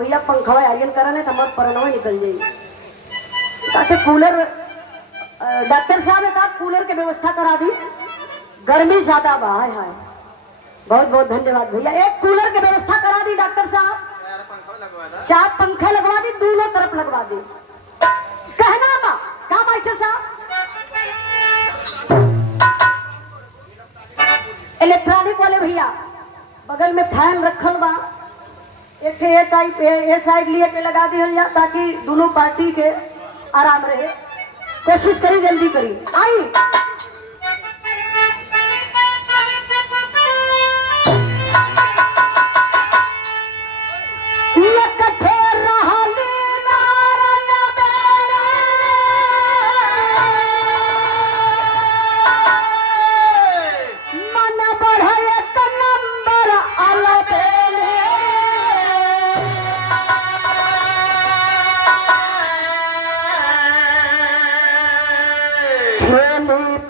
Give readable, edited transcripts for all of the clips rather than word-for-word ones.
भैया पंखवा आर्यन करा नहीं तो हमारे परनवा निकल जाई ताकि कूलर डॉक्टर साहब ने कहा कूलर की व्यवस्था करा दी, गर्मी ज्यादा बा। हाय हाय, बहुत बहुत धन्यवाद भैया। एक कूलर की व्यवस्था करा दी डॉक्टर साहब, 4 पंखे लगवा दी, दोनों तरफ लगवा दी। कहना बा का मास्टर साहब, इलेक्ट्रॉनिक वाले भैया बगल में फैन रखल बा, एक ये टाइप ये साइड लिए पे लगा दिया जा ताकि दोनों पार्टी के आराम रहे। कोशिश करी, जल्दी करी। आई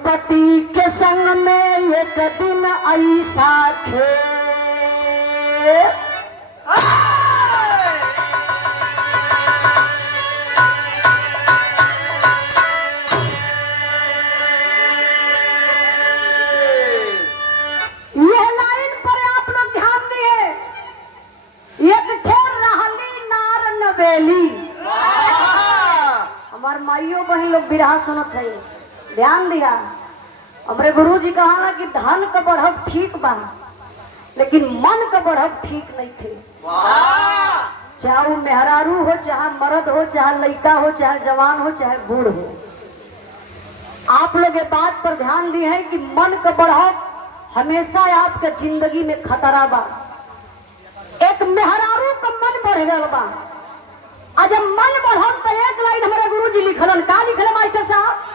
पति के संग में एक दिन ऐसा थे, यह लाइन पर आप लोग ध्यान दिए, एक ठेर रहली नार नवेली। हमार माइयों बहन लोग बिरहा सुनत है, ध्यान दिया। हमारे गुरु जी कहा कि धन का बढ़ब ठीक बा लेकिन मन का बढ़ब ठीक नहीं थे। चाहे वो मेहरारू हो, चाहे मर्द हो, चाहे लड़का हो, चाहे जवान हो, चाहे बूढ़ हो, आप लोग ये बात पर ध्यान दिए हैं कि मन का बढ़ब हमेशा आपके जिंदगी में खतरा बा। एक मेहरारू का मन बढ़ गया बा, और जब मन बढ़ल तो एक लाइन हमारे गुरु जी लिखलन, का लिखल मास्टर साहब,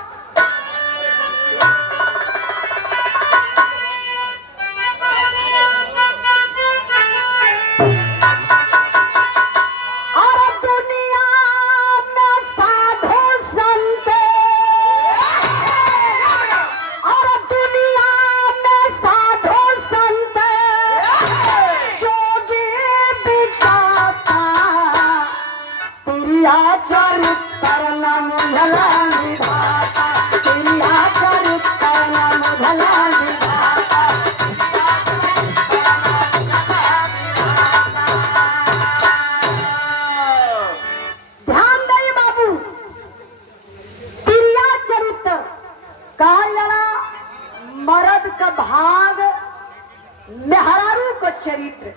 चरित्र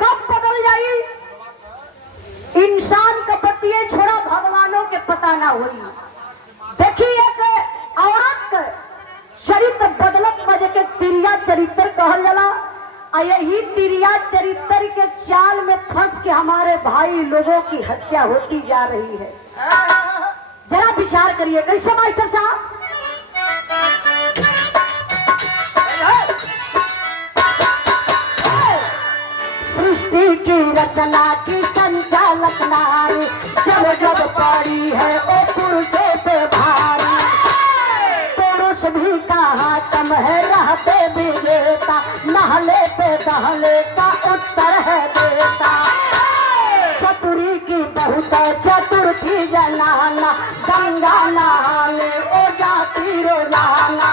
कब बदल जाई, इंसान का पतिये छोड़ा भगवानों के पता ना हुई। देखिए एक औरत का चरित्र बदलत बजे के तिरिया चरित्र कहल जाला, यही तिरिया चरित्र के चाल में फंस के हमारे भाई लोगों की हत्या होती जा रही है। जरा विचार करिए कैसे मास्टर साहब, सृष्टि की रचना की संचालक नारी, जब जब पड़ी है ओ पुरुषों पे भारी। पुरुष भी कहाँ कम है रहते विजेता, नहले पे दहले का उत्तर है देता। चतुरी की बहुत चतुर थी जनाना, गंगा नहाने ओ जाती रोजाना।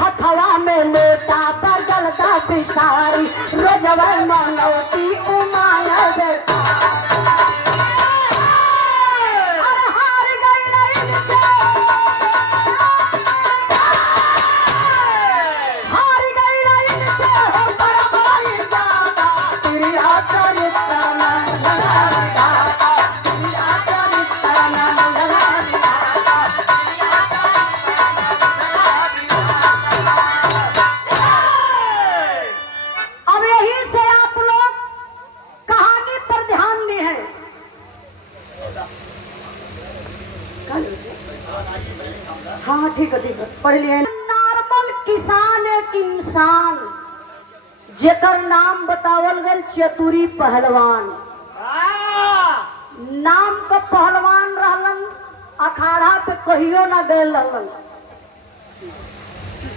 हथवा में लेता बगल का पिसारी, रोजवर मनौती उमान ठीक है पढ़ लिए। नॉर्मल किसान एक इंसान जेकर नाम बतावल गल चतुरी पहलवान, नाम का पहलवान रहलन, अखाड़ा पे कहियो ना गए रहलन।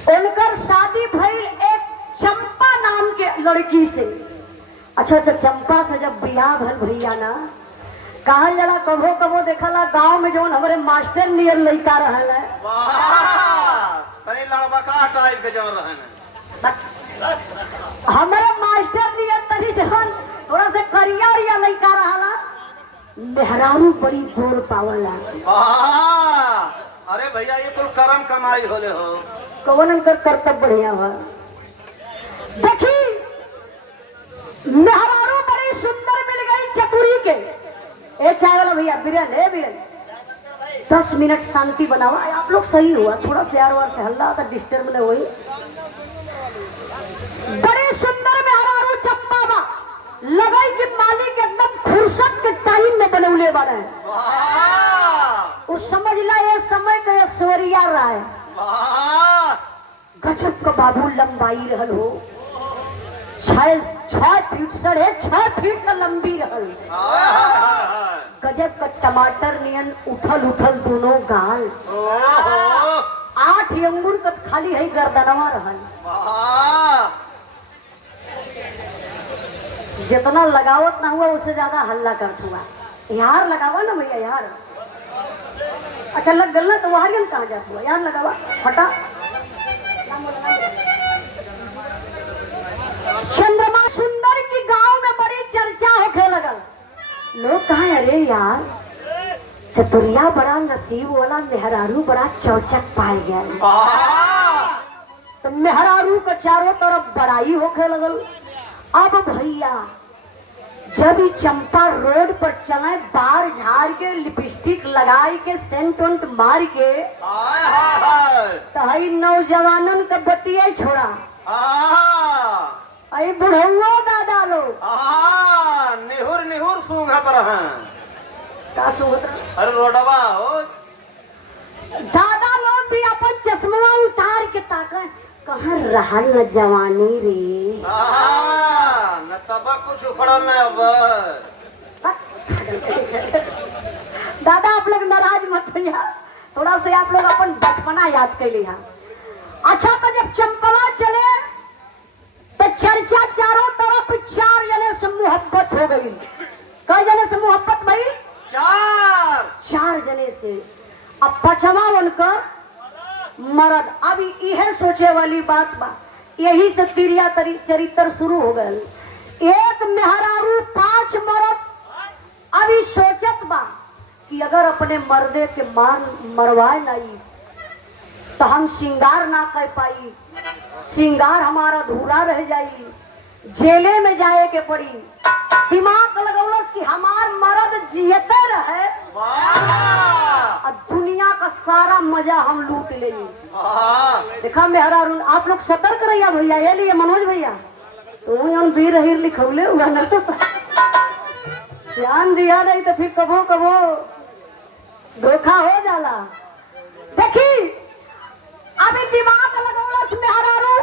उनकर शादी भइल एक चंपा नाम के लड़की से, अच्छा अच्छा, चंपा से जब बियाह भल भैया ना, कहा जला कभो कभो देखला गांव में जौन हमारे मास्टर नियर लड़का रहल है, हमारे मास्टर नियर तनी जौन थोड़ा से करिया रिया लड़का रहला, मेहरारू बड़ी गोर पावला। अरे भैया ये कुल कर्म कमाई होले हो, कौन अंकर कर्तव्य बढ़िया हुआ। देखी मेहरारू बड़ी सुंदर मिल गई चतुरी के। ए चाय वाला भैया, बिरन है बिरन, 10 मिनट शांति बनाओ। आप लोग सही हुआ, थोड़ा से यार वार से हल्ला होता, डिस्टर्ब न हुई। बड़ी सुंदर मेहरारू चंपा बा, लगे कि मालिक एकदम फुर्सत के टाइम में बनौले बने। उस समझ ला ये समय के ऐश्वर्या राय, गजब का बाबू लंबाई रहल हो, 6 फीट 6.5 फीट का लंबी रहल। गजब का टमाटर नियन उठल उठल दोनों गाल, 8 अंगुर का खाली है गर्दनवा रहल। जितना लगावत ना हुआ उससे ज्यादा हल्ला करत हुआ। यार लगावा ना भैया यार। अच्छा लग गल ना तो वहां कहाँ जात हुआ, यार लगावा फटा। चंद्रमा सुंदर की गांव में बड़ी चर्चा होखे लगल। लोग कहा अरे यार चतुरिया बड़ा नसीब वाला, मेहरारू बड़ा चौचक पाए गया। तो मेहरारू का चारों तरफ बड़ाई होखे लगल। अब भैया जब ही चंपा रोड पर चले, बार झाड़ के लिपस्टिक लगाई के सेंट वेंट मार के, तो नौजवानन का बतिया छोड़ा, आई बुढ़ौआ दादा लोग निहुर निहुर सूंघत रहे। का सूंघत रहे? अरे रोडवा हो। दादा लोग भी अपन चश्मा उतार के ताका, कहाँ रहा न जवानी रे, न तब कुछ उखड़ल न। अब दादा आप लोग नाराज मत भैया, थोड़ा से आप लोग अपन बचपना याद कर लिया। अच्छा तो जब चंपला चले तो चर्चा चारों तरफ 4 जने से मोहब्बत हो गई। कई जने से मोहब्बत भाई? 4 जने से। अब 5वां बनकर मरद। अब यह सोचे वाली बात बा, यही से तिरिया चरित्र शुरू हो गए। एक मेहरारू 5 मरद। अभी सोचत बा कि अगर अपने मर्दे के मरवाए नहीं तो हम श्रृंगार ना कर पाई, श्रृंगार हमारा अधूरा रह जाई, जेले में जाए के पड़ी। दिमाग लगौलस कि हमार मर्द जियते रहे और दुनिया का सारा मजा हम लूट ले। देखा मेहरारू, आप लोग सतर्क रहिए भैया। ये लिए मनोज भैया तो वीर हीर लिखौले हुआ ना, ध्यान दिया नहीं तो फिर कबो कबो धोखा हो जाला। देखी अभी दिमाग लगौलस मेहरारू,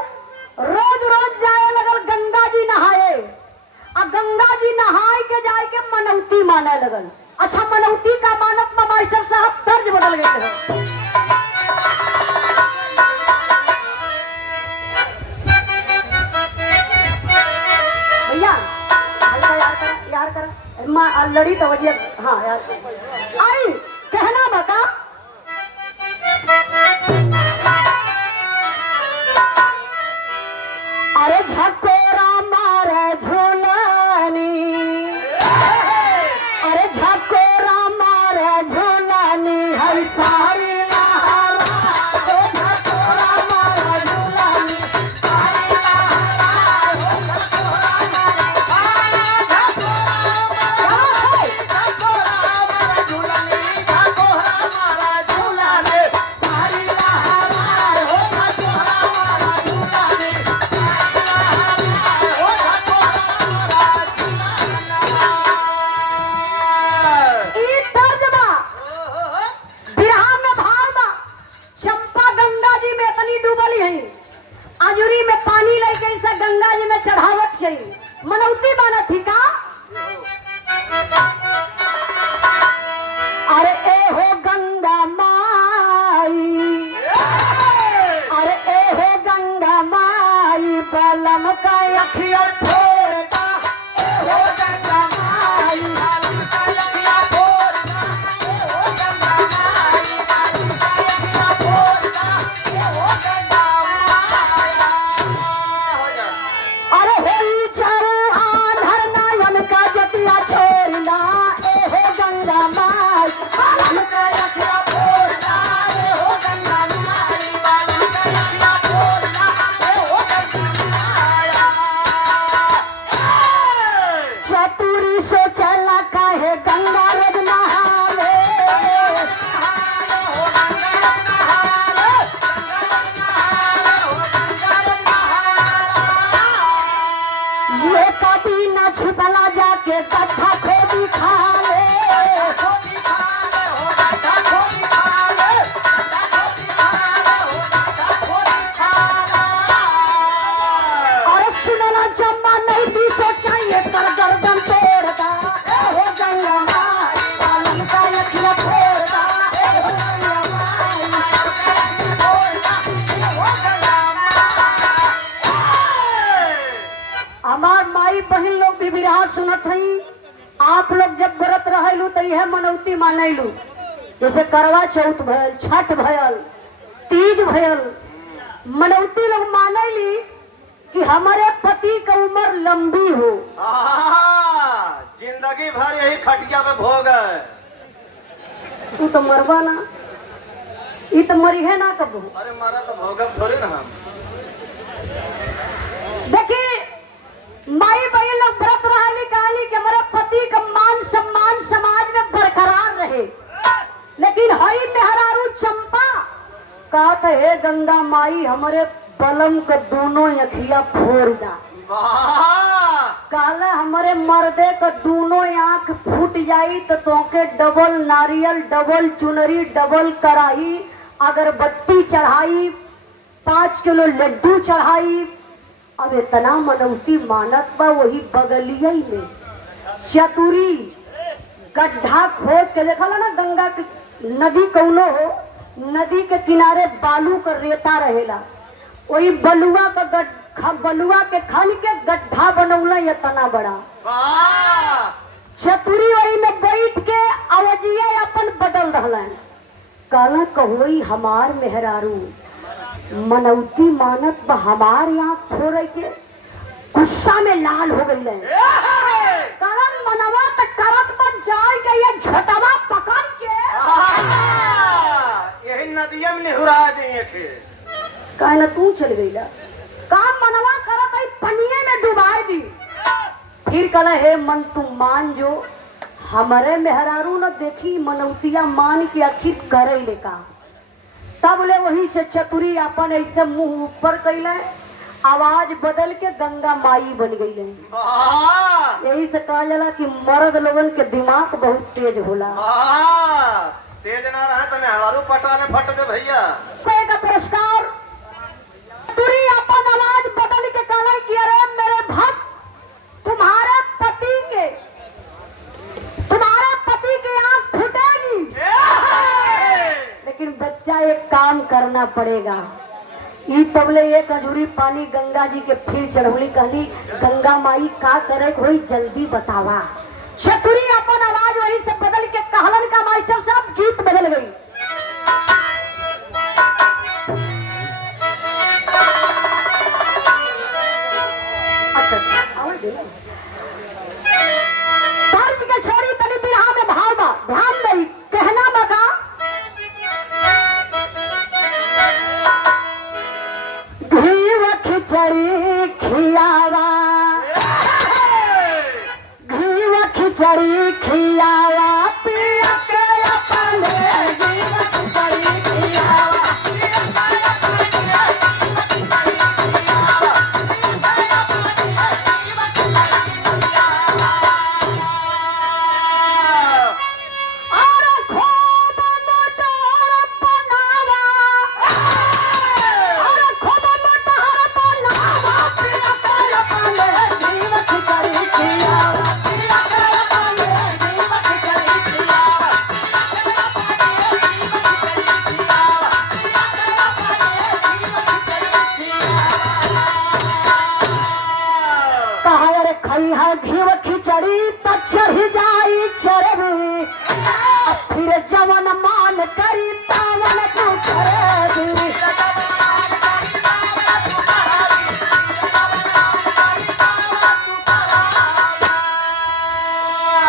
रोज रोज जाए लगल गंगा जी नहाए, और गंगा जी नहाए के जाए के मनौती माने लगल। अच्छा मनौती का मानत में मास्टर साहब तर्ज बदल गए हैं। भैया यार कर लड़ी तो वजह। हाँ यार आई कहना बता। अरे झकोरा मारे झूलानी, अरे झकोरा मारे झूलानी, हर सारी गंगा जी में चढ़ावत है मनौती माना थी का। अरे ए हो गंगा माई, अरे ए हो गंगा माई, बलम का अखिया फोड़ता आप लोग जब व्रत रहेलू तो यह मनौती मानैलू, जैसे करवा चौथ भयल, छठ भयल, तीज भयल, मनौती लोग मानैली कि हमारे पति का उम्र लंबी हो। जिंदगी भर यही खटिया में भोग है। तू तो मरवा ना, ये तो मरी है ना कबू। अरे मारा तो भोगम थोड़ी ना हम। देखिए माई बहन लोग व्रत रहली कहली कि हमारे पति का मान सम्मान समाज में बरकरार रहे, लेकिन हई मेहरारू चंपा कहत हे गंगा माई हमारे बलम का दोनों अखिया फोड़ दा। काले हमारे मर्दे का दोनों आंख फूट जाई तो तोके डबल नारियल, डबल चुनरी, डबल कराही, अगरबत्ती चढ़ाई, 5 किलो लड्डू चढ़ाई। अब इतना मनौती मानत बा। वही बगलिया में चतुरी गड्ढा खोद के देखला ना, गंगा की नदी कौनो हो, नदी के किनारे बालू का रेता रहेला, वही बलुआ का बलुआ के खन के गड्ढा बनौला इतना बड़ा। चतुरी वही में बैठ के अवजिया अपन बदल रहलन। कहला कहोई हमार मेहरारू मनौती मानत बा, हमार यहाँ फोड़े के गुस्सा में लाल हो गई। कहला मनवा त करत बन जाए के ये झोटवा पकड़ के यही नदिया में निहुरा दिए थे। कहला तू चल गईला, काम मनवा करत है पनिये में डुबाए दी। फिर कहला हे मन तू मान जो, हमारे मेहरारू न देखी मनौतिया मान के आखिर करे ले का। तब ले वही से चतुरी अपन ऐसे मुंह ऊपर कैले, आवाज बदल के गंगा माई बन गई। यही से कहा जाला कि मर्द लोगन के दिमाग बहुत तेज होला। तेज ना रहे तो मेहरारू पटाने फट दे भैया। का पुरस्कार चतुरी अपन आवाज बदल के कहला कि अरे मेरे भक्त, तुम्हारे पति के आंख फूटेगी, लेकिन बच्चा एक काम करना पड़ेगा। ई तबले एक अजूरी पानी गंगा जी के फिर चढ़ौली, कहली गंगा माई का करे कोई जल्दी बतावा। चतुरी अपन आवाज वही से बदल के कहलन का मास्टर साहब गीत बदल गई। अच्छा आवाज दे तर्ज के छोड़ी तनी बिरहा में भाव बा, ध्यान दई कहना बका। घी व खिचड़ी खियावा, घी व खिचड़ी खियावा, पिया के अपने घी व खिचड़ी खियावा। फिर जवन मान करी तावन तू करे।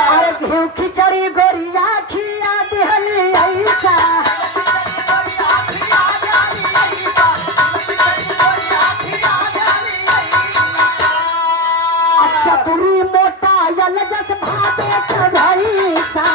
अरे घी खिचड़ी गोरिया खिया दिहली ऐसा, चतुरी मोटा यल जस भाते भैसा।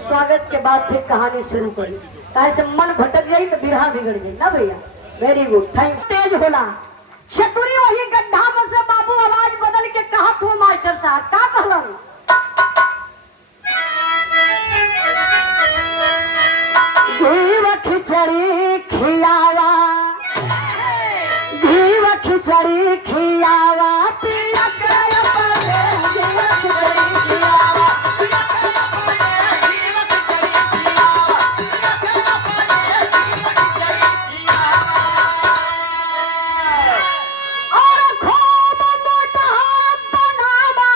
स्वागत के बाद फिर कहानी शुरू करी, ताकि मन भटक जाए तो बिरहा बिगड़ जाए ना भैया। Very good, thank. तेज होला चतुरी वही गड्ढा में से बाबू आवाज बदल के कहा तू मास्टर साहब का कहलन घीव खिचड़ी खियावा घीव खिचड़ी खियावा पिया के अपने घीव खिचड़ी खियावा और खूब मोटहर बनावा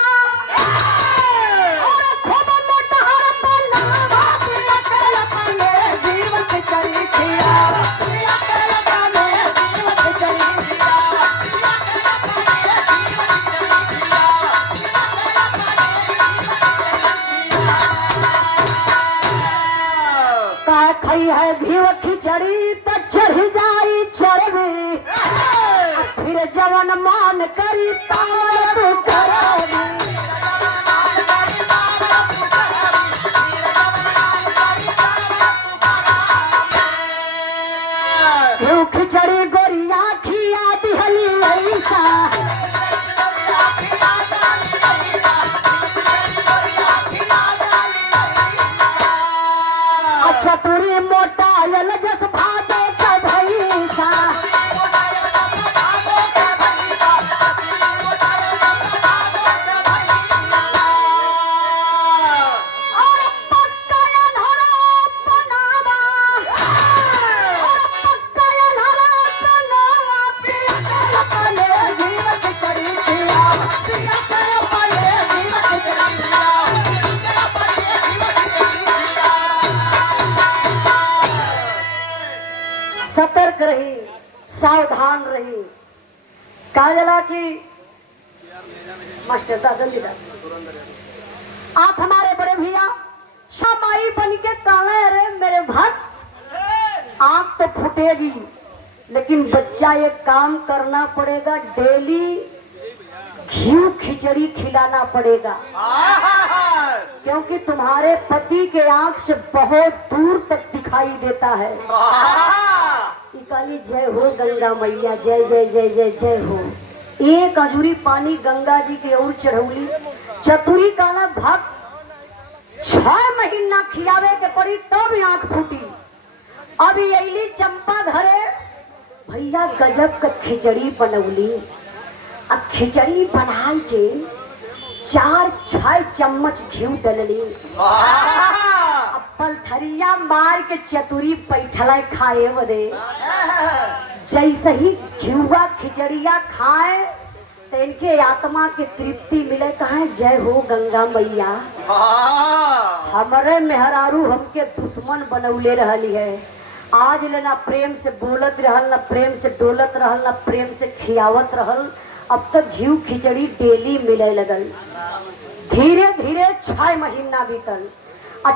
और खूब मोटहर बनावा पिया के अपने घीव खिचड़ी खियावा पिया के अपने घीव खिचड़ी खियावा का खई है घीव खिचड़ी तो चढ़ जाई चरबी फिर जवन मान करी तार तू करबी घीव खिचड़ी गोरिया खिया दिहली ऐसा चतुरी मोटा यल जस भादे का भैसा और पक्का अनहरा बनावा और पक्का अनहरा बनावा पिया के अपने घीव खिचड़ी खियावा पिया के अपने घीव खिचड़ी खियावा सतर्क रही सावधान रही कहा जला कि मास्टर साहब जल्दी आप हमारे बड़े भैया समाई बन के काले अरे मेरे भक्त आंख तो फूटेगी लेकिन बच्चा ये काम करना पड़ेगा डेली घी खिचड़ी खिलाना पड़ेगा क्योंकि तुम्हारे पति के आंख से बहुत दूर तक दिखाई देता है काली जय हो गंगा मैया जय जय जय जय जय हो एक अजूरी पानी गंगा जी की ओर चढ़ौली चतुरी काला भक्त 6 महीना खियावे के पड़ी तब आंख फूटी अभी अली चंपा घरे भैया गजब का खिचड़ी बनौली अब खिचड़ी बनाई के 4-6 चम्मच घी डलली पलथरिया मार के चतुरी पैठला खाए बदे जैसे ही घिउआ खिचड़िया खाए तो इनके आत्मा के तृप्ति मिले कहा जय हो गंगा मैया हमारे मेहरारू हमके दुश्मन बनौले रहली है आज ले ना प्रेम से बोलत रहल ना प्रेम से डोलत रहल ना प्रेम से खियावत रहल अब तक घी खिचड़ी डेली मिले लगल धीरे धीरे 6 महीना बीतल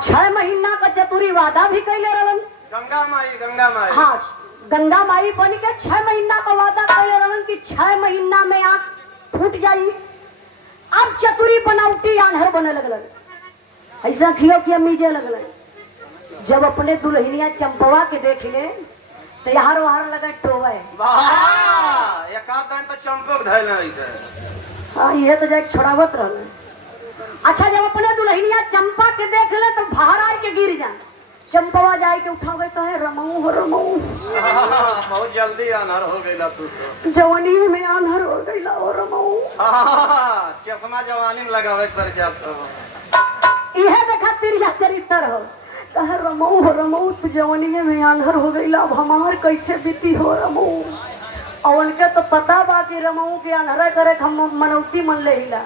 6 महीना का चतुरी वादा भी कैले रहलन गंगा माई हाँ गंगा माई बन के 6 महीना का वादा कैले रहलन कि 6 महीना में आंख फूट जाई अब चतुरी बनावटी आंधर बने लगल ऐसा खियो कि मीजे लगल जब अपने दुल्हनिया चंपवा के देख ले तो यार वहार लगा टोवे एक आध दिन तो चंपक धैल ऐसे हाँ ये तो जाके छोड़ावत रहल अच्छा जब अपने दुल्हनिया चंपा के देख ले तो बाहर आए के गिर जा चंपवा जाए के उठावे कहे रमऊ हो रमऊ बहुत जल्दी अनहर हो गईला तू तो जवानी में अनहर हो गईला हो रमऊ चश्मा जवानी में लगावे कर जा इहे देखा तिरिया चरित्र हो कहे रमऊ हो रमऊ तू जवानी में अनहर हो गईला अब हमार कैसे बीती हो रमऊ और उनके तो पता बा कि रमऊ के अनहरा करे हम मनौती मन ले हिला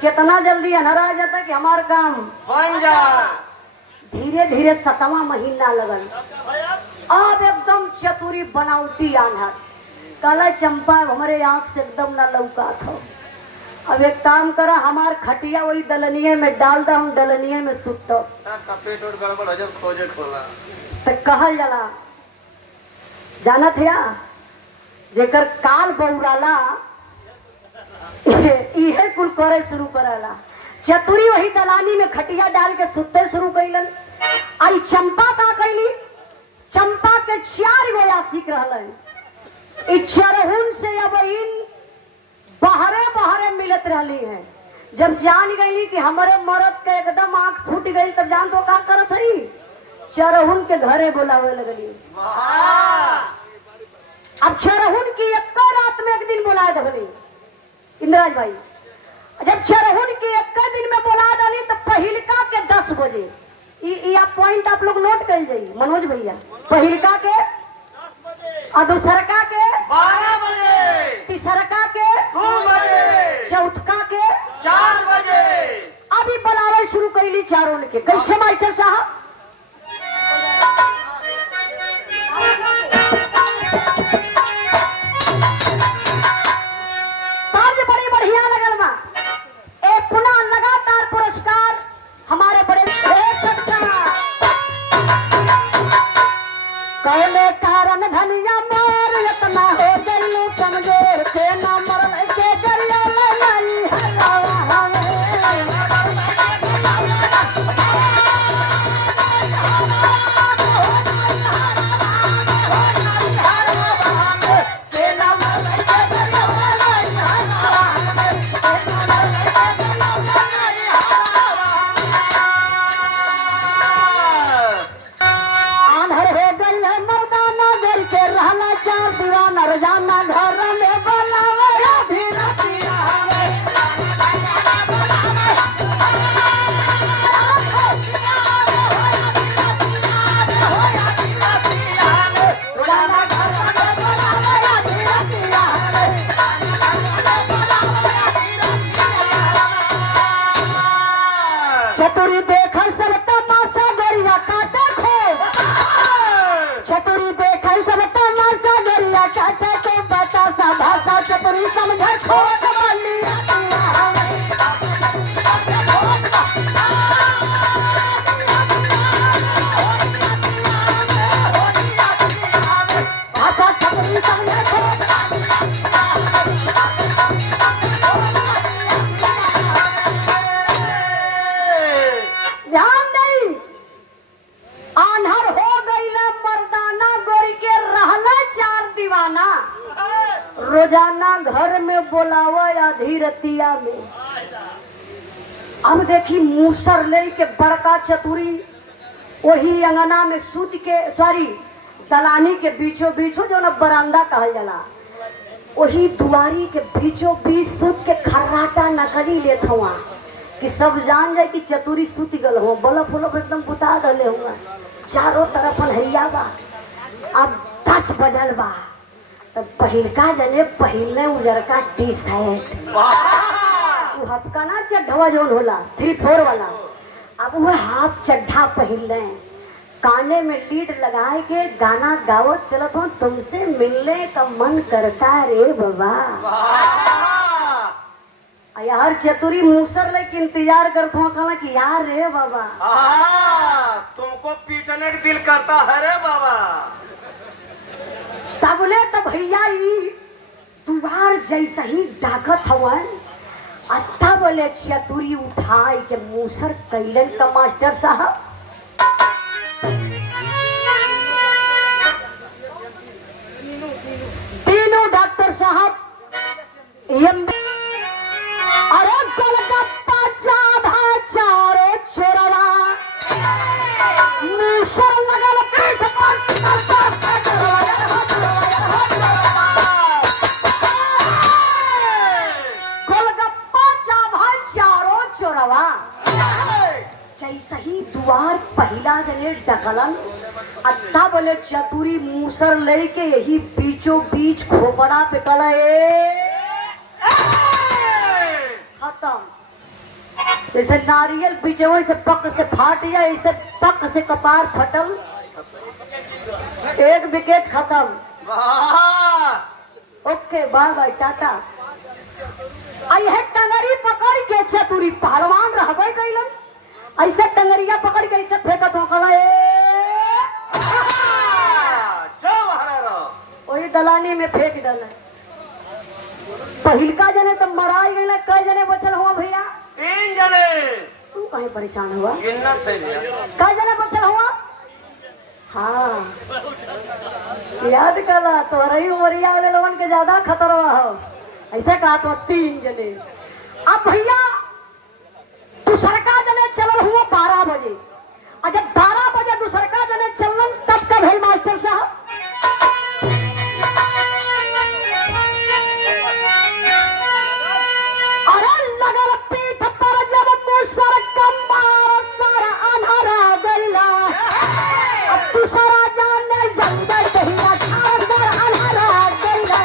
कितना जल्दी अनहरा आ जाता कि हमार काम बन जा धीरे धीरे 7वां महीना लगल अब एकदम चतुरी बनावटी आन्हर काला चंपा हमारे आंख से एकदम ना लौका था अब एक काम करा हमार खटिया वही दलनिये में डाल दा हम दलनिये में सुतो पेट और गड़बड़ हो जाए खोजे खोला तो कहल जला जाना थे जेकर काल बौराला इहे कुल करे शुरू करला चतुरी वही दलानी में खटिया डाल के सुते शुरू कैलन आई चंपा का कैली चंपा के 4 गो आशिक रहलन चरहुन से अब इन बाहरे बाहरे मिलत रही है। जब जान गई कि हमारे मरद के एकदम आंख फूट गई तब जान तो का करत है, चरहुन के घरे बुलावे लगली। अब चरहुन की एक रात में एक दिन बुला दली इंद्राज भाई। जब चरहुन की एक दिन में बुला दली तो पहिलका के 10 बजे पॉइंट आप लोग नोट कर जाइए मनोज भैया। पहिलका के 10 बजे और दूसरका के 12 बजे, तीसरका के 2 बजे, चौथका के 4 बजे। अभी बुलावे शुरू कैली चारों के। कैसे मास्टर साहब? ताज बड़ी बढ़िया लगल बा। ए पुनः लगातार पुरस्कार हमारे बड़े कौने कारण धनिया मार इतना हो गई कमजोर के ना मरल के गरिया लाई रोजाना घर में बनावे धीरतिया चतुरी देख सब तमाशा गरिया काटे खो। चतुरी देख सब तमाशा गरिया काटे को बतासा भाषा चतुरी समझे खो भाषा चतुरी समझे खो। ध्यान नहीं आन्हर हो गई ना मर्दाना गोरी के रहले 4 दीवाना। रोजाना घर में बोलावे आधी रतिया में। अब देखी मूसर ले के बड़का चतुरी वही अंगना में सूत के सॉरी दलानी के बीचों बीचों जो ना बरामदा कहल जाला वही दुआरी के बीचों बीच सूत के खर्राटा नकली लेत हुआ कि सब जान जाए कि चतुरी सूत गल हो। बल्ब उलब एकदम बुता गले हुआ। चारों तरफ अन्हरिया बा। अब 10 बजल बा तब पहिलका जने पहले उजरका टी शर्ट वो हपका ना चड्ढवा जोन होला 3-4 वाला। अब वो हाफ चड्ढा पहले काने में लीड लगाए के गाना गावत चलत हो तुमसे मिलने का मन करता रे बाबा। यार चतुरी मूसर लेके इंतजार करता हूँ कहला कि यार रे बाबा तुमको पीटने का दिल करता है रे बाबा। तबले तब भैया दुआर जैसा ही डाकत हवन तब बोले चतुरी उठाई के मूसर कैलन का मास्टर साहब। तीनों डॉक्टर साहब अरे कलकत्ता चाभा चारो छोरवा मूसर लगल पीठ पर कलकत्ता चाभा चारो छोरवा जैसा ही द्वार पहला जने डकलन अत्ता बोले चतुरी मूसर लेके यही बीचों बीच खोपड़ा पे कला खत्म। जैसे नारियल बीचों से पक से फाट या ऐसे पक से कपार फटल 1 विकेट खत्म। ओके बाय बाय टाटा। यह टंगरी पकड़ के चतुरी पहलवान रहबे कैलन ऐसे टंगरिया पकड़ के ऐसे फेंकत हो कला वही दलानी में फेंक डाल। पहिलका जने तो मराई गए। कई जने बचल हुआ भैया? 3 जने। तू कहीं परेशान हुआ? गिनत है भैया। कई जने बचल हुआ? हाँ याद कला तोहरा ही उमरिया वाले लोगन के ज्यादा खतरवा हो। ऐसे कहा तो 3 जने। अब भैया दूसरका जने चलल हुआ 12 बजे। और जब 12 बजे दूसरका जने चलन तब का भेल मास्टर साहब। अरे लगल पीठ पर जब मुसर कमार सारा अन्हारा गइला। अब दूसरा जाने जंगल दहिया छाड़ सारा अन्हारा गइला।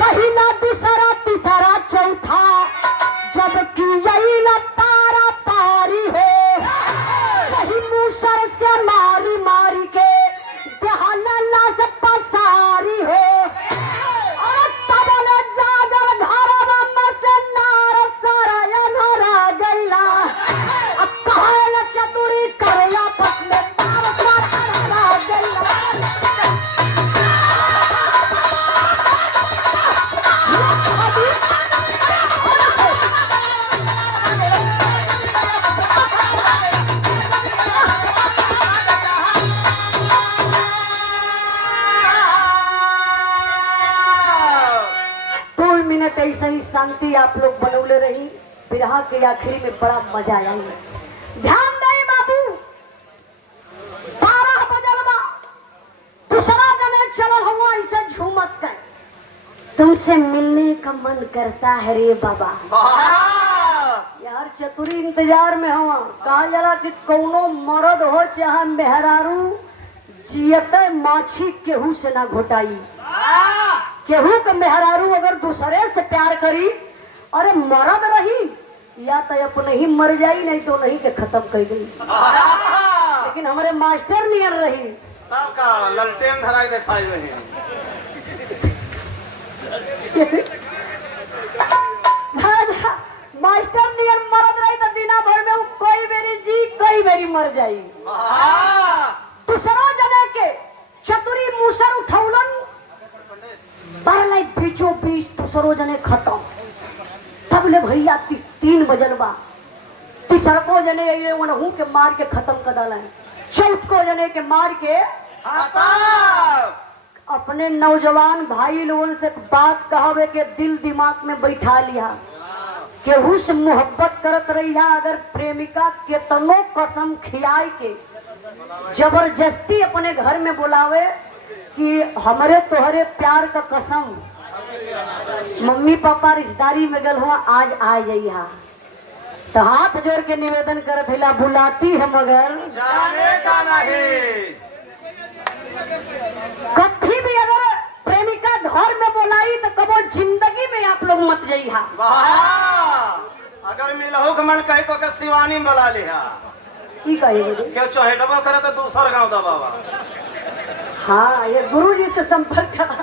पहिला दूसरा तीसरा चौथा जबकि यही न पारा पारी हो। वही मूसर से मारी मारी के जहानला से पसारी हो। और तबले जागल घरवा में से नार सारा अन्हारा गइला। अब कहल चतुरी करे आपस में नार सारा अन्हारा गइला। ऐसे ही शांति आप लोग बनौले रही। विरह के आखिरी में बड़ा मजा आई। ध्यान नहीं बाबू 12 बजल बा दूसरा जने चलो हुआ ऐसे झूमत कर। तुमसे मिलने का मन करता है रे बाबा। यार चतुरी इंतजार में हुआ। कहा जरा कि कौनो मर्द हो चाहे मेहरारू जियते माछी केहू से ना घोटाई। केहू के मेहरारू अगर दूसरे से प्यार करी अरे मरद रही या तो अपने ही मर जाई नहीं तो नहीं के खत्म कर गई। लेकिन हमारे मास्टर नियर रही तब का ललटेन धरा के दिखाई हुए मास्टर नियर मरद रही तो दिना भर में कोई बेरी जी कई बेरी मर जाई। दूसरा जने के चतुरी मूसर उठौलन बरलाई बीचों बीच दूसरो जने खत्म। तब ले भैया 3 बजल बा तीसरको जने अइले वनहू के मार के खत्म कर डाला। चौथको जने के मार के अपने नौजवान भाई लोगों से बात कहवे के दिल दिमाग में बैठा लिया। केहू से मोहब्बत करत रही। अगर प्रेमिका केतनो कसम खियाई के जबरदस्ती अपने घर में बुलावे कि हमारे तोहरे प्यार का कसम मम्मी पापा रिश्तेदारी में गल हुआ आज आ जाइया तो हाथ जोड़ के निवेदन करत हिला बुलाती है मगर जाने का नहीं। कभी भी अगर प्रेमिका घर में बुलाई तो कबो जिंदगी में आप लोग मत जाइया। अगर मिलहु के मन कही तो के शिवानी में बुला लिहा। क्यों चहेटबो करे तो दूसर गांव दबावा। हाँ ये गुरु जी से संपर्क करा।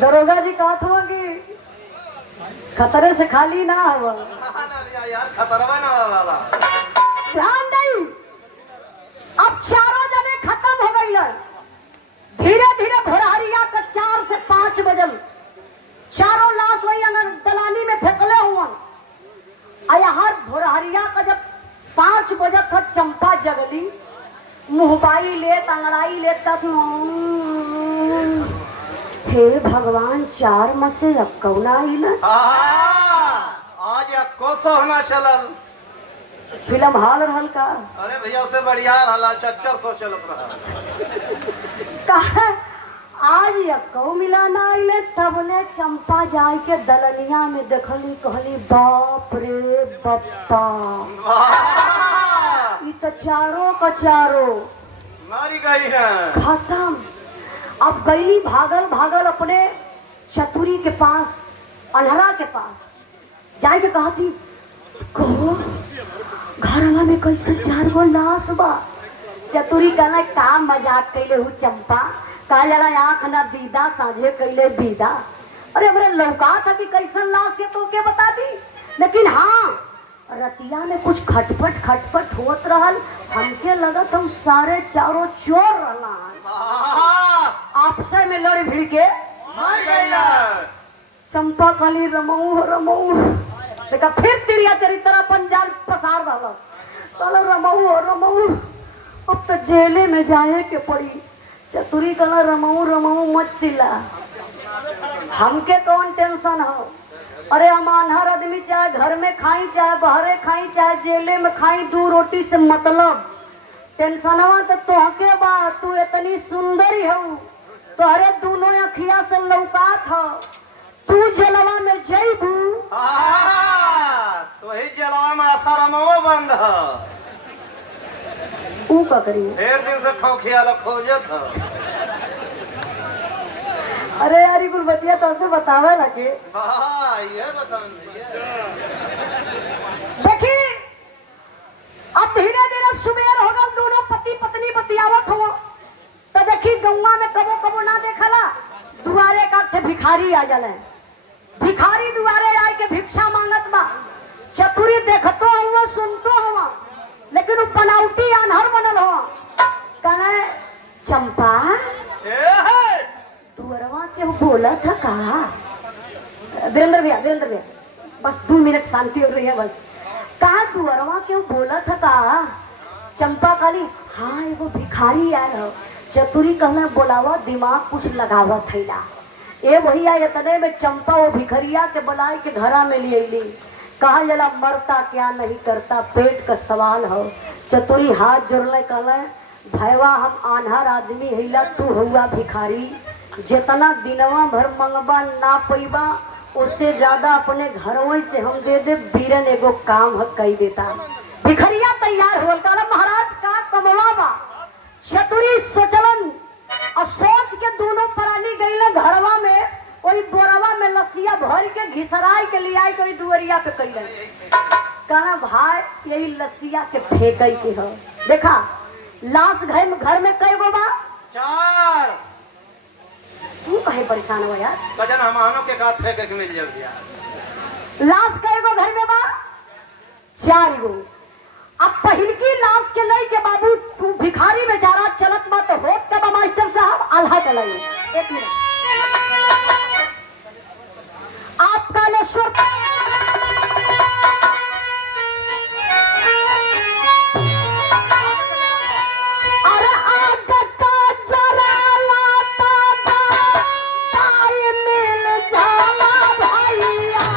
दरोगा जी कहा था कि खतरे से खाली ना हो यार खतरवा ना वाला। ध्यान नहीं अब चारों जने खत्म हो गई। धीरे धीरे भोरहरिया का 4 से 5 बजल चारों लाश वही दलानी में फेंकले हुआ। हर भोरहरिया का जब 5 बजे था चंपा जगली मुहबाई लेत अंगड़ाई लेता थी। हे भगवान 4 में से अब कौना आई ना। आज या कोसो होना चलल फिल्म हाल रहल का। अरे भैया से बढ़िया रहला 400 चलत रहा। आज या कौ मिला ना आइले तबले चंपा जाई के दलनिया में देखली कहली बाप रे बप्पा ये तो चारों का चारों मारी गई है खत्म। अब गईली भागल भागल अपने चतुरी के पास अनहरा के पास जाए के कहा थी कहो घरवा में कैसे 4 गो लाश बा। चतुरी कहला का मजाक कैले हूँ चंपा का जरा आँख ना दीदा साझे कैले बीदा। अरे हमरे लौका था कि कैसन लाश है तो के बता दी। लेकिन हाँ रतिया में कुछ खटपट खटपट होत रहल। हमके लगत हम सारे चारों चोर रहला आपसे में लड़ भिड़ के मर गईला। चंपा काली रमऊ रमऊ देखा फिर तिरिया चरित्र अपन जाल पसार रहलस। कहला रमऊ रमऊ अब तो जेले में जाए के पड़ी। चतुरी कहला रमऊ रमऊ मत चिल्ला, हमके कौन टेंशन हो। अरे हम अनहर आदमी चाहे घर में खाई चाहे बाहरे खाई चाहे जेले में खाई, 2 रोटी से मतलब। टेंशनवा तो तोहके बा, तू इतनी सुंदरी हो, तोहरे दोनों अखिया से लौकात हो। तू जलवा में जईबू तो ही जलवा में आसारामो बंद है। ऊ का करी ढेर दिन से खौखिया लो खोजत है। अरे यार कुल बतिया तो से बतावे लगे। ये बताओ देखी अब धीरे धीरे सुबेर हो गल, दोनों पति पत्नी बतियावत हो। तो देखी गौवा में कबो कबो ना देखला दुआरे का थे भिखारी आ जाले। भिखारी दुआरे आए के भिक्षा मांगत बा। चतुरी देखतो हुआ सुनतो हुआ, लेकिन वो बनावटी अनहर बनल हुआ। कहले चंपा दुअरवा के बोला था का। वीरेंद्र भैया बस 2 मिनट शांति हो रही है बस। कहा दुअरवा के बोला था का। चंपा काली हाँ एगो भिखारी आयल हो। चतुरी कहना बोलावा दिमाग कुछ लगावा थैला। ए भैया इतने में चंपा वो भिखरिया के बुलाए के घरा में लिए ली। कहा जला मरता क्या नहीं करता, पेट का सवाल हो। चतुरी हाथ जोड़ले कहले भैया हम आन्हर आदमी हिला, तू हुआ भिखारी। जितना दिनवा भर मंगबा ना पैबा उससे ज्यादा अपने घरों से हम दे दे। बीरन एगो काम है कही देता। भिखरिया तैयार हो कहला महाराज का कमवा बा। चतुरी सोचलन और सोच के दोनों प्राणी गईले घरवा में। वही बोरवा में लसिया भर के घिसराई के लिए आई कोई दुवरिया पे कई कहना भाई यही लसिया के फेंकई के हो। देखा लाश घर में कई गो बा 4। तू कहे परेशान हो यार। कजन हमानो के काट फेंक के मिल जाए। लाश कई गो घर में बा 4 गो। अब पहिलकी लाश के लई के बाबू तू भिखारी बेचारा चलत बा तो होत के बा मास्टर साहब आल्हा के लई। 1 मिनट आप कालेश्वर अरे आग का जरा लाता ताई मिल जाला भैया।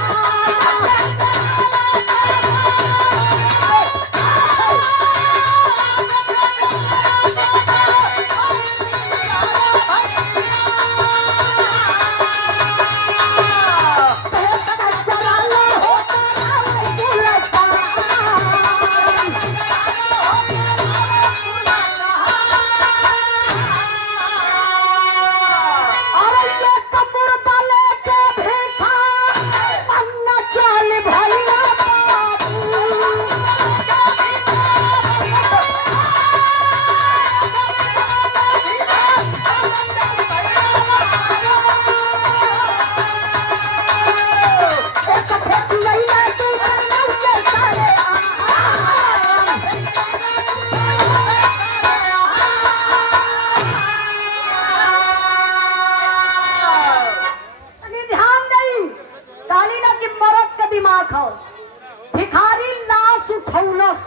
भिखारी लाश उठौलस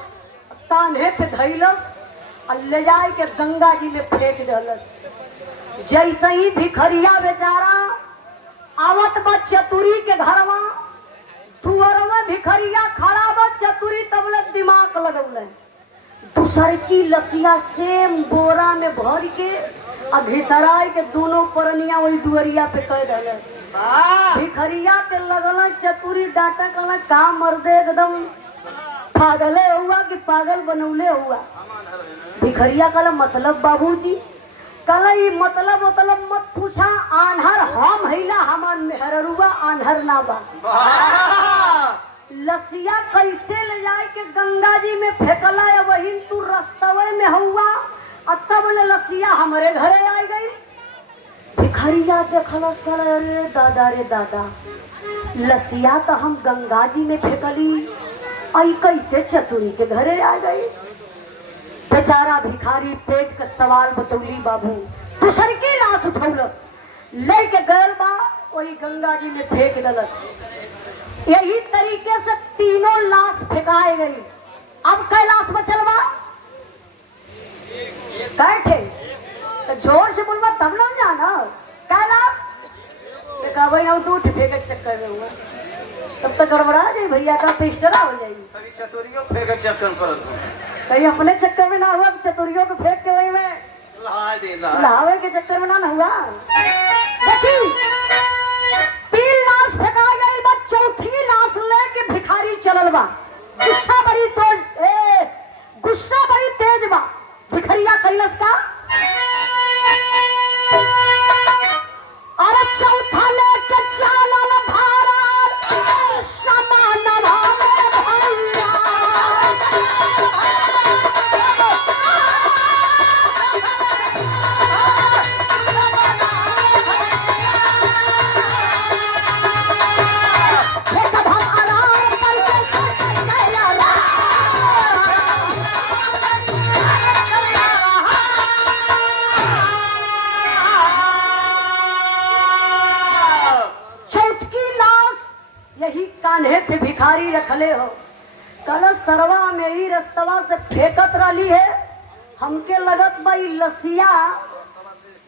कान्हे पे धैलस और ले जाए के गंगा जी में फेंक दलस। जैसे ही भिखरिया बेचारा आवत बा चतुरी के घरवा, दुअरवा भिखरिया खड़ा बा। चतुरी तबले दिमाग लगौले। दूसर की लसिया सेम बोरा में भर के और घिसराई के दोनों परनिया वही दुअरिया पे कह दले। भिखरिया के लगल चतुरी डाटा कहला का मर्दे एकदम पागले हुआ कि पागल बनौले हुआ। भिखरिया कहला मतलब बाबूजी। कहला ये मतलब मत पूछा, आन्हर हम हैला, हमार मेहररुआ आन्हर ना बा। लसिया कैसे ले जाए के गंगा जी में फेंकला है, वही तू रस्तवे में हुआ और तब ले लसिया हमारे घरे आ गई। भिखरिया देखलस कहला अरे दादा रे दादा, लसिया तो हम गंगा जी में फेंकली आई कैसे चतुरी के घरे आ गई। बेचारा भिखारी पेट का सवाल बतौली बाबू दूसर की लाश उठौलस लेके गयल बा वही गंगा जी में फेंक दलस। यही तरीके से तीनों लाश फेंकाए गई। अब कै लाश बचल बा बैठे तो जोर से बोलबा तब ना जाना कै लाश कहबै ना तो उठ फेंके के चक्कर में हुआ तब तक गड़बड़ा जाए भैया का पिस्टरा हो जाएगी। अभी चतुरियों फेंके चक्कर पर कहीं अपने चक्कर में ना हुआ चतुरियों को फेंक के वही में लावे के चक्कर में ना हुआ। देखी 3 लाश फेंका गई बा चौथी लाश लेके भिखारी चलल बा। गुस्सा बड़ी तेज बा। भिखरिया कैलस का अरे चौथा लेके चलल भारत समान कान्हे पे भिखारी रखले हो कल सरवा मेरी रस्तवा से फेंकत रही है। हमके लगत भाई लसिया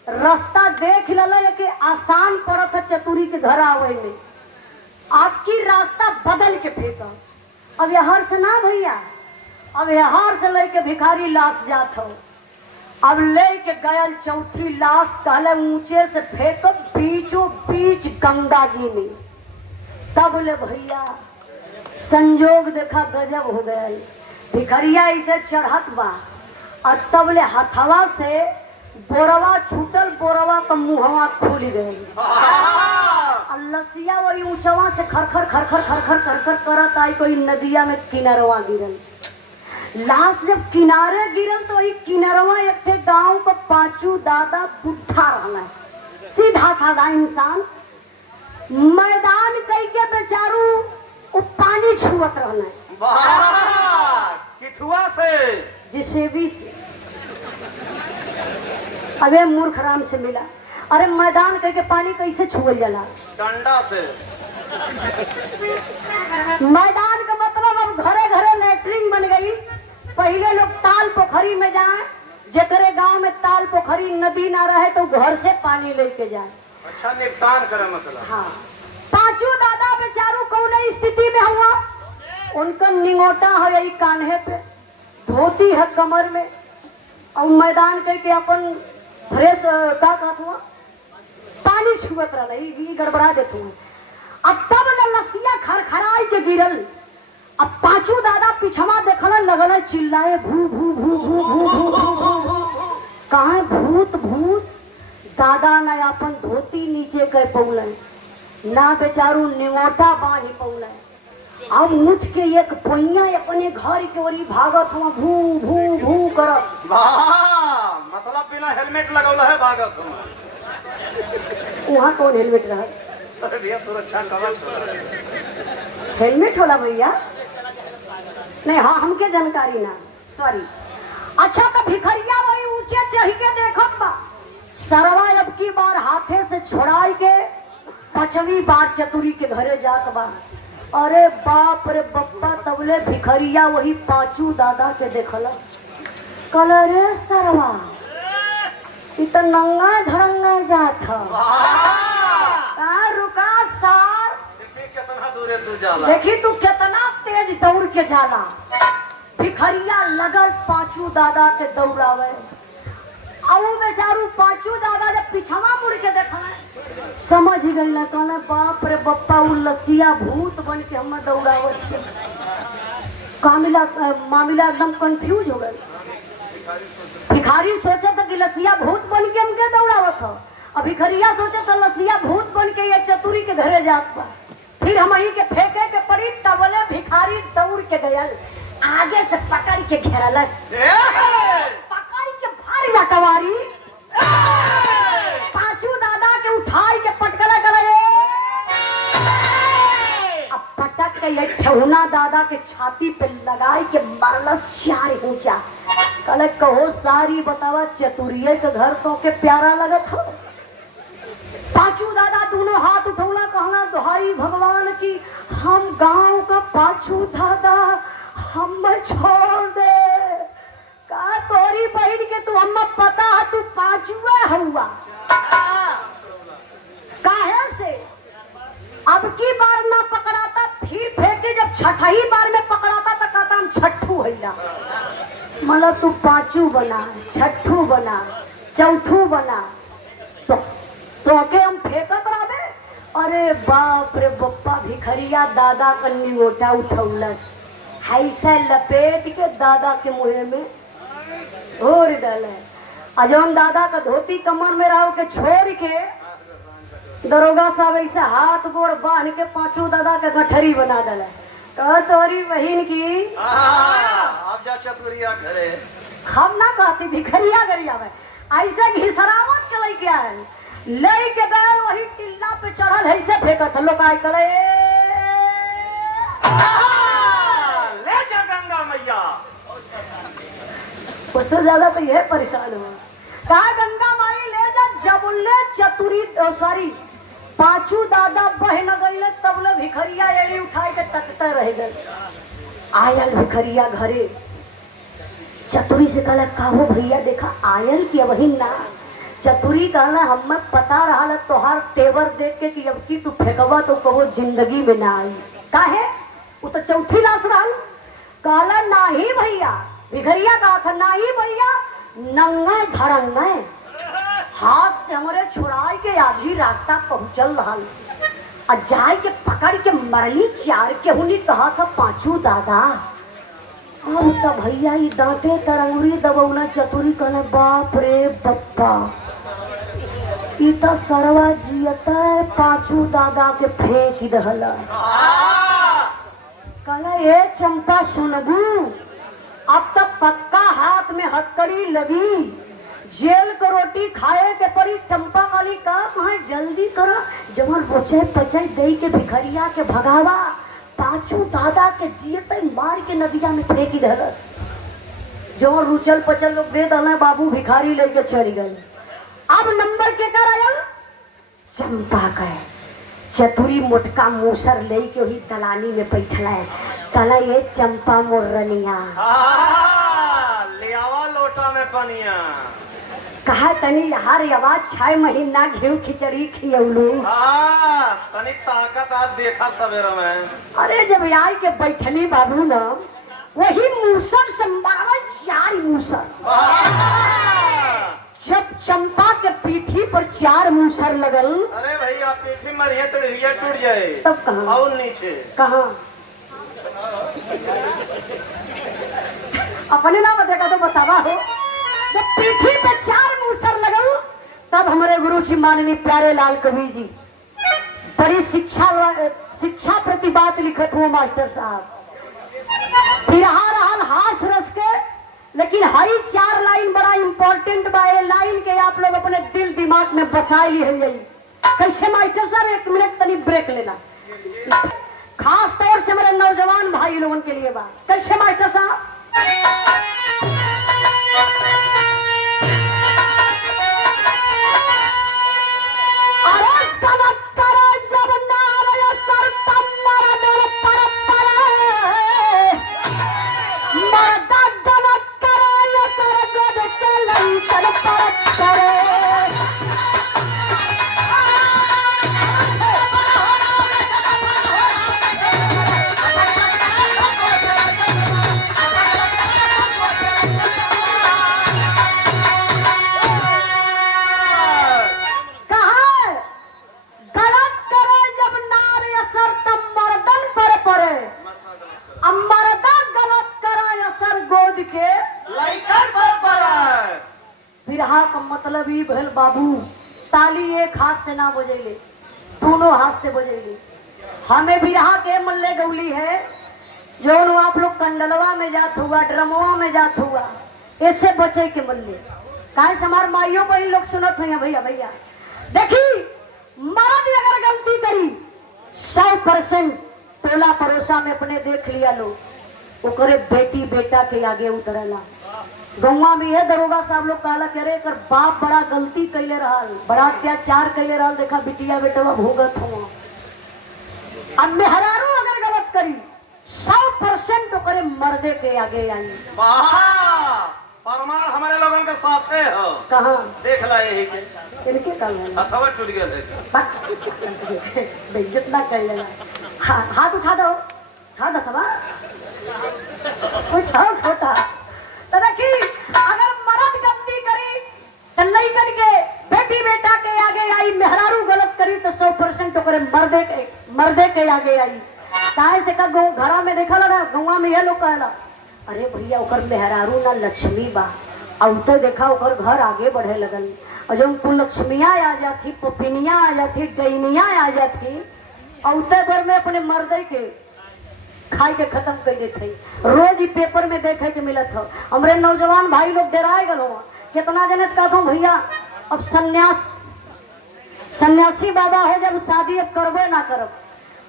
रास्ता देख लल के आसान पड़त है चतुरी के घर आवे में आपकी रास्ता बदल के फेंका। अब यहार से ना भैया अब यहार से लेके भिखारी लाश जात हो। अब लेके गयल चौथी लाश कहले ऊंचे से फेंक बीचों बीच गंगा जी में। तब ले भैया संजोग देखा गजब हो गया। भिखरिया इसे चढ़त बा और तब ले हथवा से बोरवा छूटल बोरवा का मुहवा खुल गई। लसिया वही ऊंचवा से खरखर खरखर खरखर खरखर करत आई कोई नदिया में किनारवा गिरल। लाश जब किनारे गिरल तो वही किनारवा एक गांव का पांचू दादा बुढ़ा रहना सीधा साधा इंसान मैदान कई के बेचारू वो पानी छुअत रहना किथुआ से जेसीबी से। अबे मूर्ख राम से मिला। अरे मैदान कई के पानी कैसे छुअल जाला डंडा से। मैदान का मतलब अब घरे घरे लैट्रिन बन गई। पहले लोग ताल पोखरी में जाए जेकरे गांव में ताल पोखरी नदी ना रहे तो घर से पानी लेके जाए। अच्छा निपटान करे मतलब। हाँ पांचों दादा बेचारू कौन स्थिति में हुआ उनका निगोटा है यही कान्हे पे धोती है कमर में और मैदान करके अपन फ्रेश का हुआ पानी छुअत रही गड़बड़ा देते हैं। अब तब न लसिया खरखराई के गिरल। अब पांचों दादा पिछवा देखल लगल चिल्लाए भू भू भू भू भू भू भू कहा भूत भूत। दादा न अपन धोती नीचे कर पौलन ना बेचारू निगोटा बांध पौलन। अब उठ के एक पैया अपने घर के ओरी भागत हुआ भू भू भू करत। मतलब बिना हेलमेट लगौला है भागत हुआ। वहाँ कौन हेलमेट रहा भैया सुरक्षा कवच हेलमेट होला भैया नहीं। हाँ हमके जानकारी ना सॉरी। अच्छा तो भिखरिया वही ऊंचे चढ़ के देखत बा सरवा अब की बार हाथे से छोड़ाई के 5वीं बार चतुरी के घरे जात बा। अरे बाप रे बप्पा तबले भिखरिया वही पांचू दादा के देखलस कल रे सरवा इत नंगा धरंगा जात रुका सार देखी तू कितना तेज दौड़ के जाला। भिखरिया लगल पांचू दादा के दौड़ावे। अब बेचारू पांचू दादा जब पिछवा मुड़ के देखा समझ गई ना कहना बाप रे बप्पा उ लसिया भूत बन के हम दौड़ावत छे। मामला एकदम कंफ्यूज हो गई। भिखारी सोचा था कि लसिया भूत बन के हमके दौड़ावत हो और भिखरिया सोचा था लसिया भूत बन के ये चतुरी के घरे जात बा। फिर हम ही के फेंके के पड़ी तबले भिखारी दौड़ के गयल आगे से पकड़ के घेरलस। पकड़ के भारी बटवारी पांचू दादा के उठाई के पटकला गले। अब पटक के ये ठेहुना दादा के छाती पे लगाई के मारलस 4 ऊंचा। कल कहो सारी बतावा चतुरिये के घर तो के प्यारा लगत हो। पांचू दादा दोनों हाथ उठौला कहना दुहाई भगवान की हम गांव का पांचू दादा हम छोड़ दे। का तोरी बहन के तू हम पता है तू पांचुआ हुआ काहे से अब की बार ना पकड़ाता फिर फेंके जब छठी बार में पकड़ाता तो कहता हम छठू हैला। मतलब तू पांचू बना छठू बना चौथू बना तो के हम फेंकत रहे। अरे बाप रे बप्पा भिखरिया दादा कन्नी ओटा उठौलस ऐसा लपेट के दादा के मुँह में और डाल अजौन दादा का धोती कमर में रहो के छोड़ के दरोगा साहब ऐसे हाथ गोड़ बांध के पांचों दादा के गठरी बना डाला। तो तोरी बहन की अब जा चतुरिया घरे हम ना कहती भिखरिया गरिया में ऐसे घिसरावत के लेके आए ले के गए वही टिल्ला पे चढ़ल ऐसे फेंकत लोग आए करे ले जा गंगा मैया। उससे ज्यादा तो यह परेशान हुआ कहा गंगा माई ले जा जबुल्ले चतुरी सॉरी पांचू दादा बह न गई तब ले भिखरिया एड़ी उठाए के तकते रह गए। आयल भिखरिया घरे चतुरी से कहला काहो भैया देखा आयल की वही ना चतुरी कहला हम पता रहा तोहार तेवर देख के कि अब की तू फेंकवा तो कहो जिंदगी में ना आई काहे वो तो चौथी लाश रहल। कहला नाही भैया भिखरिया कहा था नाही भैया नंगे धरंगे हाथ से हमारे छुड़ाई के आधी रास्ता पहुंचल रहा और जाए के पकड़ के मरली 4 के हुनी कहा था पांचू दादा। अब तो भैया ये दांते तरंगुरी दबौना चतुरी कहने बाप रे बप्पा ई तो सरवा जियता पांचू दादा के फेंक दहला। कहला ये चंपा सुनबू अब तक पक्का हाथ में हथकड़ी लगी जेल को रोटी खाए के पड़ी। चंपा काली का कहा जल्दी करो जवन रोचे पचे दे के भिखरिया के भगावा पांचू दादा के जियते मार के नदिया में फेंकी दहलस। जो रुचल पचल लोग दे दल बाबू भिखारी लेके चढ़ गए। अब नंबर के कर आयल चंपा का चतुरी मोटका मूसर ले के वही दलानी में बैठल है। कहला ये चंपा मोरनिया ले आवा लोटा में पनिया कहा तनी हर आवाज 6 महीना घी खिचड़ी खियौलू। तनी ताकत आज देखा सवेरे में। अरे जब आई के बैठली बाबू न वही मूसर से मारा 4 मूसर। जब चंपा के पीठी पर 4 मूसर लगल। अरे भैया पीठी मरिए तो रिया टूट जाए तब कहा और नीचे कहा अपने ना बतेगा तो बतावा हो। जब पीठी पे 4 मूसर लगल तब हमारे गुरु जी माननीय प्यारे लाल कवि जी बड़ी शिक्षा प्रति बात लिखत हुआ मास्टर साहब फिर रहल हास रस के। लेकिन हरी 4 लाइन बड़ा इंपॉर्टेंट बा। ये लाइन के आप लोग अपने दिल दिमाग में बसा ली है। यही कैसे मास्टर साहब 1 मिनट तनी ब्रेक लेना खास तौर से मेरे नौजवान भाई लोगों के लिए बा। कैसे मास्टर साहब मतलब ही भल बाबू ताली एक हाथ से ना बजेले दोनों हाथ से बजेले। हमें बिरहा के मल्ले गौली है जो आप लोग कंडलवा में जात हुआ ड्रमवा में जात हुआ इससे बचे के मल्ले काहे से हमार माइयों बहन लोग सुनत हुई भैया भैया देखी मर्द अगर गलती करी 100% टोला पड़ोसा में अपने देख लिया लोग ओकरे बेटी बेटा के आगे उतरला। गौवा में ये दरोगा साहब लोग कहला करे कर बाप बड़ा गलती कैले रहल, बड़ा अत्याचार कैले रहल, देखा बिटिया बेटवा भोगत हो। अब मेहरारू अगर गलत करी 100% ओकरे मर्दे के आगे आई। वाह परमार हमारे लोगन के साथ है हो। कहाँ देख ला यही के इनके कल हथवा टूट गया बेइज्जत ना कर लेना। हाथ उठा दो, हाथ अथवा कुछ हो छोटा तो देखी अगर मर्द गलती करी तो लइकन के बेटी बेटा के आगे आई, मेहरारू गलत करी तो 100% ओकरे मर्दे के आगे आई। काहे से का घरा में देखा ना गौवा में ये लोग कहला अरे भैया ओकर मेहरारू ना लक्ष्मी बा, अब तो देखा ओकर घर आगे बढ़े लगन। और जब कुलक्ष्मियाँ आ जाती, पपिनियाँ आ जाती, डैनियाँ आ जाती, और घर में अपने मर्दे के खाई के खत्म कर देते। रोज ही पेपर में देखे के मिलत हो। हमारे नौजवान भाई लोग डराए गलो कितना जने कहता हूँ भैया अब सन्यासी बाबा हो जब शादी अब करबे ना करब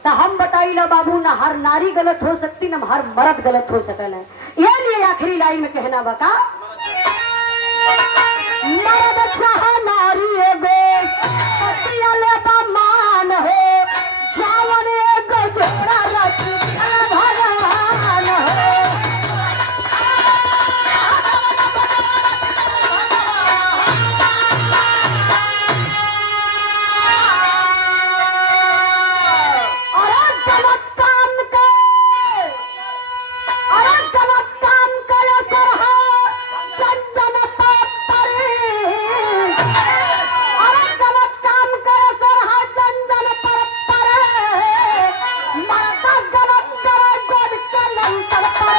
तो हम बताई ला बाबू ना हर नारी गलत हो सकती ना हर मर्द गलत हो सकल है। ये लिए आखिरी लाइन में कहना बता मर्द चाह नारी एगो पतिया ले मान हो जावन एगो जोड़ा रखी भगवान हो। गलत करे गोद के लंतर पर